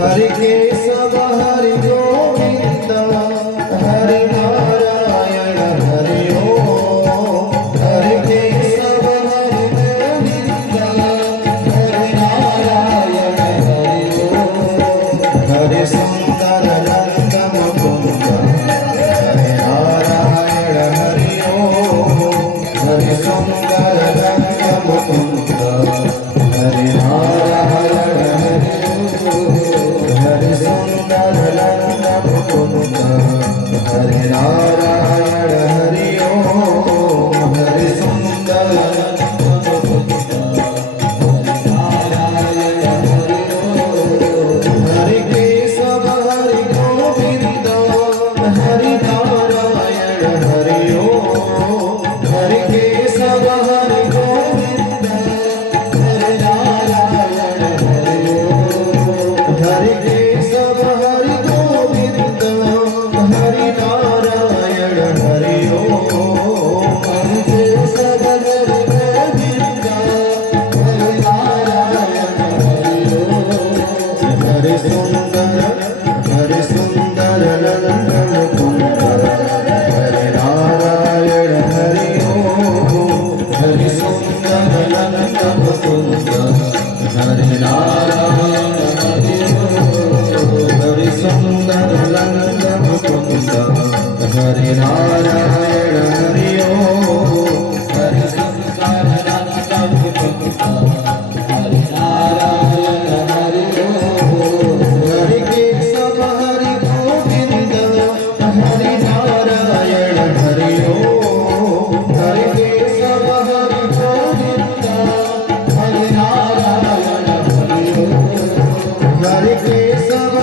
हरि केशव हरि गोविंद हरि नारायण हरि ओम हरि केशव हरि गोविंद हरि नारायण हरि ओम हरि सुंदर नंद मुकुंद हरि नारायण हरि ओम हरि सुंदर नंद मुकुंद हरि नारायण हरि सुंदर नंद मुकुंद हरि नारायण हरि ओम हरि सुंदर नंद मुकुंद हरि नारायण हरि ओम हरि केशव हरि गोविंद हरि नारायण हरि ओम हरि केशव हरि गोविंद हरि नारायण हरि ओम हरि केशव हरि गोविंद हरि नारायण हरि ओम हरि केशव हरि गोविंद हरि नारायण हरि ओम हरि सुंदर नंद मुकुंद हरि नारायण हरि ओम हरि सुंदर नंद मुकुंद हरि नारायण हरि ओम हरि सुंदर नंद मुकुंद हरि नारायण हरि ओम हरि सुंदर नंद मुकुंद हरि नारायण हरि ओम हरि केशव हरि गोविंद हरि नारायण हरि ओम हरि केशव हरि गोविंद हरि नारायण हरि ओम हरि केशव